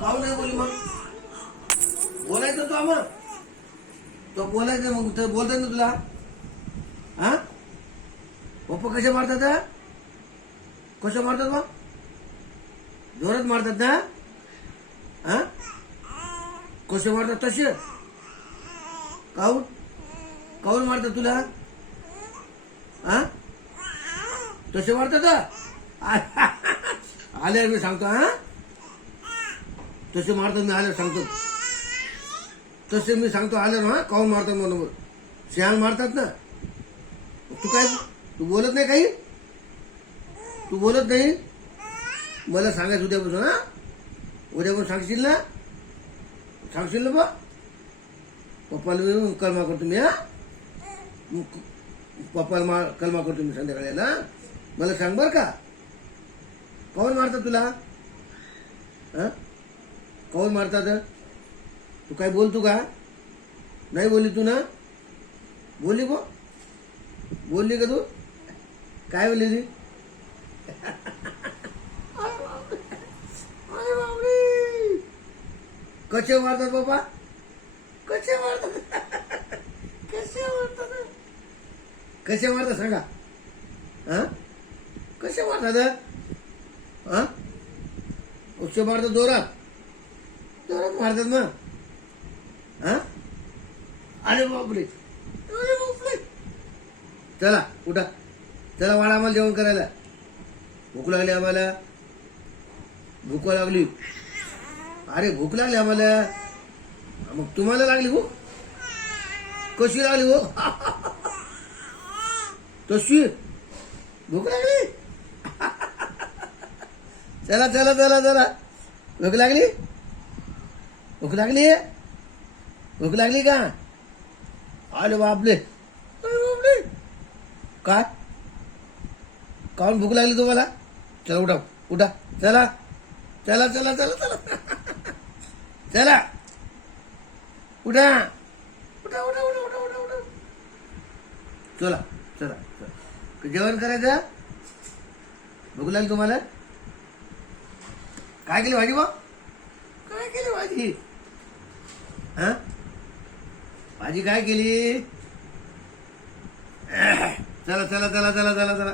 काहून नाही बोलली मग? बोलायचं तो आम्हाला, तो बोलायचं मग तर बोलतात ना तुला. हा पप्पा कसे मारतात हा? कसे मारतात मग? जोरात मारतात ना? हा कसे मारतात तसे? काहून काहून मारतात तुला? हा तसे मारतात आल्यावर मी सांगतो. हा तसे मारतात मी आल्यावर सांगतो. तसे मी सांगतो आल्यावर. हा काहून मारतात म्हणून शहाण मारतात ना. तू काय तू बोलत नाही काही? तू बोलत नाही? मला सांगायचं उद्यापासून. हा उद्यापासून सांगशील ना? सांगशील ना बा पप्पाला कलमा करतो मी. हा पप्पाला कलमा करतो मी संध्याकाळी ना. मला सांग बर का काहून मारतात तुला? हा काहून मारतात? तू काय बोलतो का? नाही बोलली तू ना? बोलली बो बोलली का तू? काय बोलली ती? कसे मारतात बाबा? कसे मारतात? कसे मारतात? कसे मारतात सांगा. हा कसे मारतात? हा उच्च मारतात जोरात. जोरात मारतात ना. हा अरे बापरे, अरे बापरे. चला उठा, चला वाडा आम्हाला जेवण करायला. भूक लागली आम्हाला, भूक लागली. अरे भूक लागली आम्हाला. मग तुम्हाला लागली भूक? कशी लागली हो? तशी भूक लागली. चला चला चला चला. भूक लागली? भूक लागली? भूक लागली का? अरे बापले, अरे बापले. काय काहून भूक लागली तुम्हाला? चला उठा उठा. चला चला चला चला चला. चला उठा उठा उठा उठा उठा उठा उठा. चला चला चला जेवण करायचं. भूक लागली तुम्हाला? काय केली भाजी मग? काय केली भाजी? हा भाजी काय केली? चला चला चला चला चला चला.